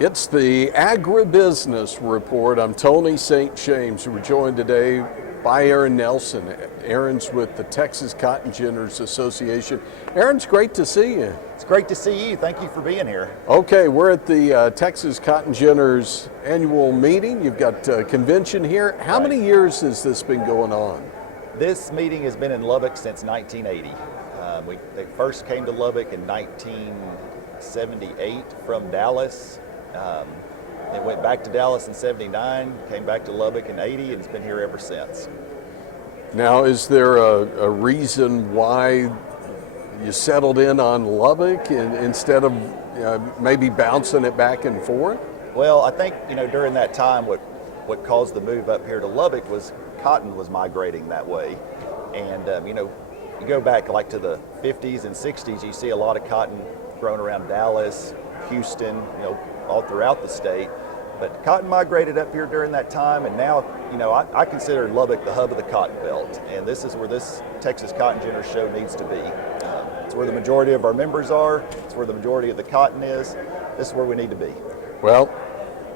It's the Agribusiness Report. I'm Tony St. James. We're joined today by Aaron Nelson. Aaron's with the Texas Cotton Ginners Association. Aaron's great to see you. It's great to see you. Thank you for being here. Okay, we're at the Texas Cotton Ginners annual meeting. You've got a convention here. How many years has this been going on? This meeting has been in Lubbock since 1980. They first came to Lubbock in 1978 from Dallas. They went back to Dallas in 79, came back to Lubbock in 80, and it's been here ever since. Now, is there a reason why you settled in on Lubbock instead of maybe bouncing it back and forth? Well, I think, during that time, what caused the move up here to Lubbock was cotton was migrating that way. And, you go back like to the 50s and 60s, you see a lot of cotton grown around Dallas, Houston, all throughout the state. But cotton migrated up here during that time, and now, I consider Lubbock the hub of the cotton belt, and this is where this Texas Cotton Ginners show needs to be. It's where the majority of our members are. It's where the majority of the cotton is. This is where we need to be. Well,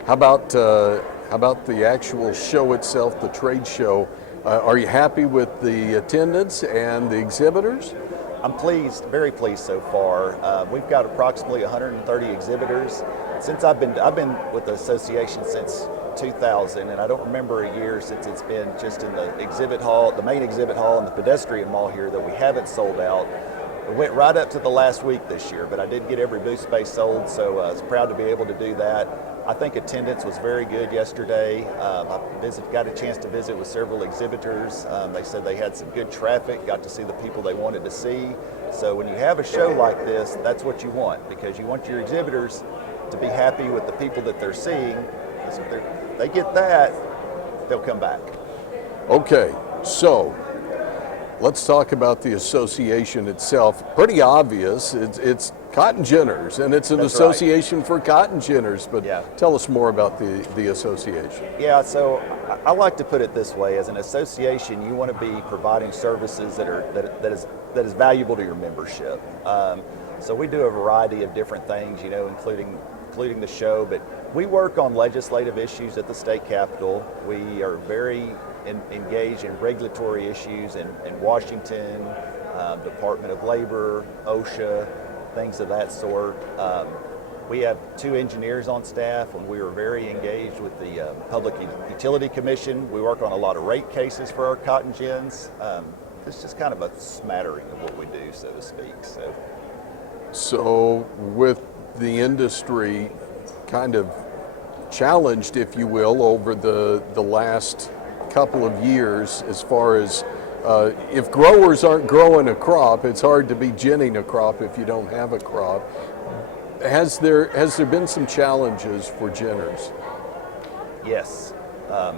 how about the actual show itself, the trade show? Are you happy with the attendance and the exhibitors? I'm pleased, very pleased so far. We've got approximately 130 exhibitors. Since I've been with the association since 2000, and I don't remember a year since it's been just in the exhibit hall, the main exhibit hall and the pedestrian mall here that we haven't sold out. We went right up to the last week this year, but I did get every booth space sold, so I was proud to be able to do that. I think attendance was very good yesterday. I got a chance to visit with several exhibitors. They said they had some good traffic, got to see the people they wanted to see. So when you have a show like this, that's what you want, because you want your exhibitors to be happy with the people that they're seeing. Because if they get that, they'll come back. Okay, so let's talk about the association itself. Pretty obvious, it's Cotton Ginners, and it's an association for cotton ginners, but tell us more about the association. Yeah, so I like to put it this way: as an association, you want to be providing services that is valuable to your membership. So we do a variety of different things, including the show, but we work on legislative issues at the state capitol. We are very engaged in regulatory issues in Washington, Department of Labor, OSHA, things of that sort. We have 2 engineers on staff, and we are very engaged with the Public Utility Commission. We work on a lot of rate cases for our cotton gins. It's just kind of a smattering of what we do, so to speak. So with the industry kind of challenged, if you will, over the last couple of years, as far as if growers aren't growing a crop, it's hard to be ginning a crop if you don't have a crop. Has there been some challenges for ginners? Yes. The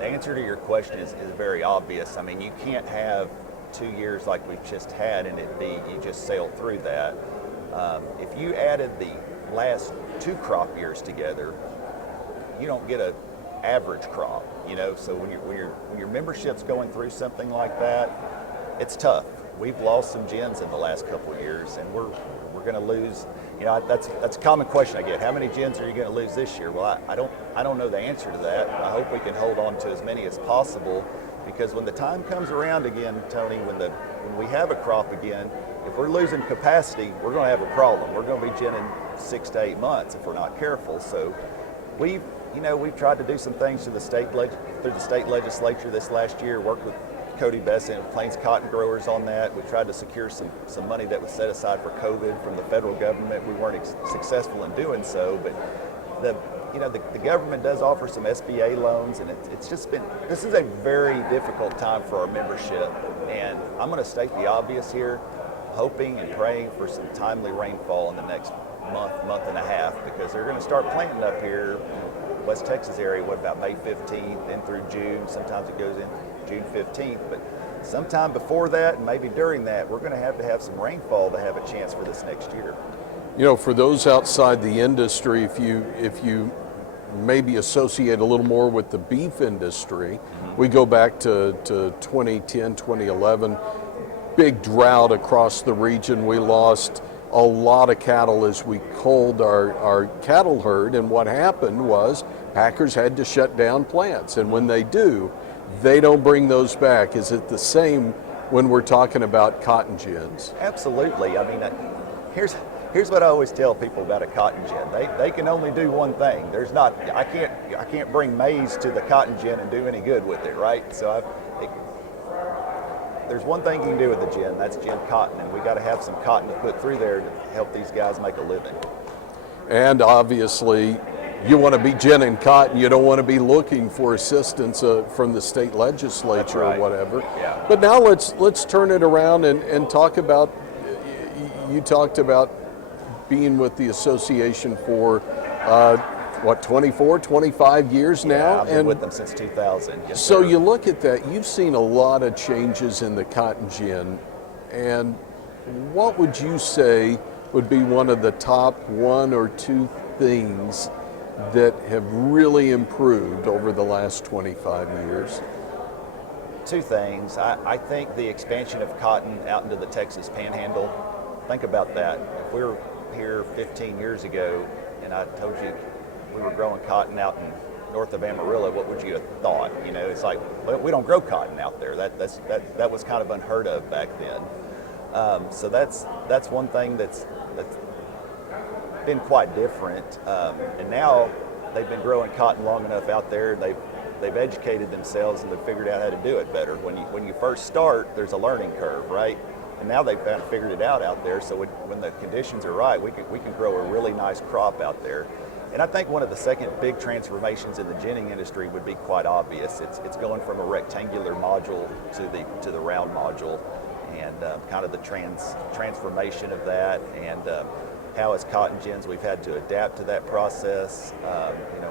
answer to your question is very obvious. I mean, you can't have 2 years like we've just had and you just sailed through that. If you added the last 2 crop years together, you don't get an average crop. So when your membership's going through something like that, it's tough. We've lost some gins in the last couple of years, and we're going to lose. That's a common question I get. How many gins are you going to lose this year? Well, I don't know the answer to that. I hope we can hold on to as many as possible, because when the time comes around again, Tony, when we have a crop again, if we're losing capacity, we're going to have a problem. We're going to be ginning 6 to 8 months if we're not careful. So we've tried to do some things through the state legislature this last year, worked with Cody Besson and Plains Cotton Growers on that. We tried to secure some money that was set aside for COVID from the federal government. We weren't successful in doing so, but the government does offer some SBA loans, and this is a very difficult time for our membership. And I'm going to state the obvious here, hoping and praying for some timely rainfall in the next month and a half, because they're going to start planting up here in West Texas area, about May 15th, then through June. Sometimes it goes in June 15th, but sometime before that and maybe during that, we're going to have some rainfall to have a chance for this next year. For those outside the industry, if you maybe associate a little more with the beef industry, we go back to 2010, 2011, big drought across the region. We lost a lot of cattle as we culled our cattle herd, and what happened was packers had to shut down plants, and when they do, they don't bring those back. Is it the same when we're talking about cotton gins? Absolutely. I mean, here's what I always tell people about a cotton gin. They can only do one thing. I can't bring maize to the cotton gin and do any good with it, right? So there's one thing you can do with the gin, that's gin cotton, and we got to have some cotton to put through there to help these guys make a living. And obviously, you want to be ginning cotton. You don't want to be looking for assistance from the state legislature Right. or whatever. Yeah. But now let's turn it around and talk about. You talked about being with the association for 24, 25 years now, Yeah, I've been with them since 2000. Yes, so sir. you look at that. You've seen a lot of changes in the cotton gin, and what would you say would be one of the top one or two things that have really improved over the last 25 years? Two things. I think the expansion of cotton out into the Texas Panhandle. Think about that. If we were here 15 years ago, and I told you we were growing cotton out in north of Amarillo, what would you have thought? You know, it's like, well, we don't grow cotton out there. That was kind of unheard of back then. So that's one thing that's been quite different. And now they've been growing cotton long enough out there. They've educated themselves and they've figured out how to do it better. When you first start, there's a learning curve, right? And now they've kind of figured it out there. So when the conditions are right, we can grow a really nice crop out there. And I think one of the second big transformations in the ginning industry would be quite obvious. It's going from a rectangular module to the round module, and kind of the transformation of that, and how as cotton gins we've had to adapt to that process.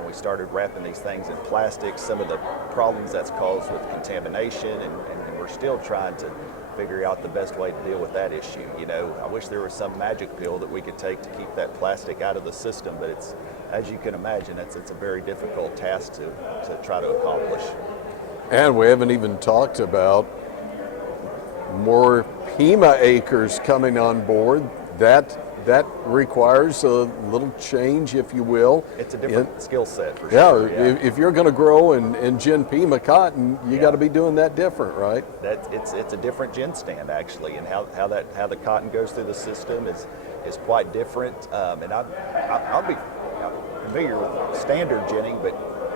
We started wrapping these things in plastic, some of the problems that's caused with contamination, and we're still trying to figure out the best way to deal with that issue. I wish there was some magic pill that we could take to keep that plastic out of the system, but it's, as you can imagine, it's a very difficult task to try to accomplish. And we haven't even talked about more Pima acres coming on board. That requires a little change, if you will. It's a different skill set for Yeah, sure. Yeah, if you're going to grow and gin Pima cotton, you got to be doing that different, right? It's a different gin stand actually, and how the cotton goes through the system is quite different. And I'll be familiar with standard ginning, but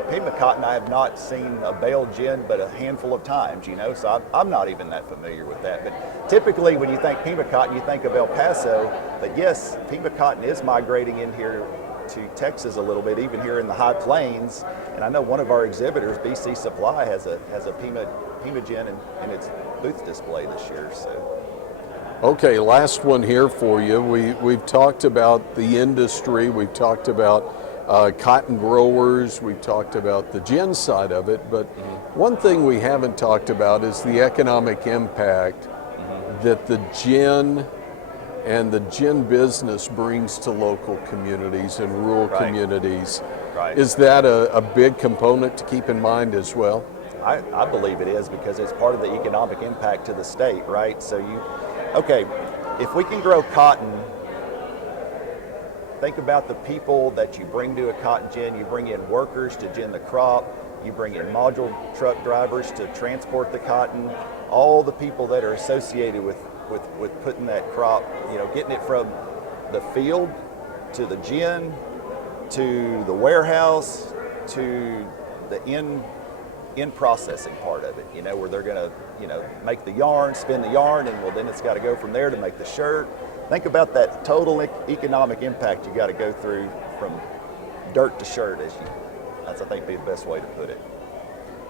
Pima cotton I have not seen a bale gin but a handful of times, so I'm not even that familiar with that. But typically when you think Pima cotton, you think of El Paso, but yes, Pima cotton is migrating in here to Texas a little bit, even here in the high plains. And I know one of our exhibitors, BC Supply, has a Pima gin in its booth display this year. So. Okay, last one here for you. We've talked about the industry, we've talked about cotton growers, we've talked about the gin side of it, but one thing we haven't talked about is the economic impact that the gin and the gin business brings to local communities and rural communities. Right. Is that a big component to keep in mind as well? I believe it is, because it's part of the economic impact to the state, right? So if we can grow cotton, think about the people that you bring to a cotton gin. You bring in workers to gin the crop. You bring in module truck drivers to transport the cotton. All the people that are associated with putting that crop, getting it from the field to the gin, to the warehouse, to the end processing part of it, where they're gonna, make the yarn, spin the yarn, and then it's got to go from there to make the shirt. Think about that total economic impact you got to go through from dirt to shirt, that's I think be the best way to put it.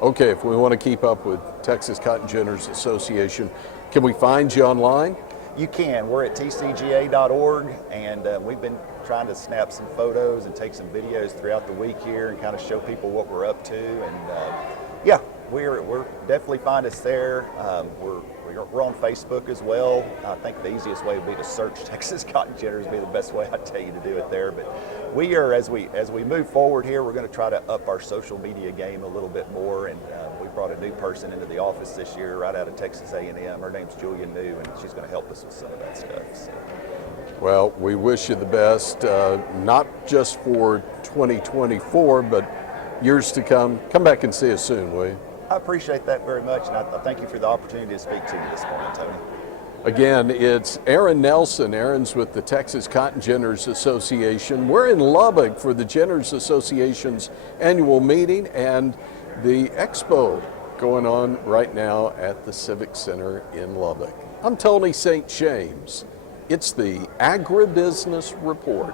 Okay, if we want to keep up with Texas Cotton Ginners Association, can we find you online? You can. We're at TCGA.org, and we've been trying to snap some photos and take some videos throughout the week here and kind of show people what we're up to. And we're definitely find us there. We're on Facebook as well. I think the easiest way would be to search Texas Cotton Ginners, be the best way I'd tell you to do it there. But we are, as we move forward here, we're going to try to up our social media game a little bit more. And we brought a new person into the office this year right out of Texas A&M. Her name's Julia New, and she's going to help us with some of that stuff. So. Well, we wish you the best, not just for 2024, but years to come. Come back and see us soon, will you? I appreciate that very much, and I thank you for the opportunity to speak to you this morning, Tony. Again, it's Aaron Nelson. Aaron's with the Texas Cotton Ginners Association. We're in Lubbock for the Ginners Association's annual meeting and the expo going on right now at the Civic Center in Lubbock. I'm Tony St. James. It's the Agribusiness Report.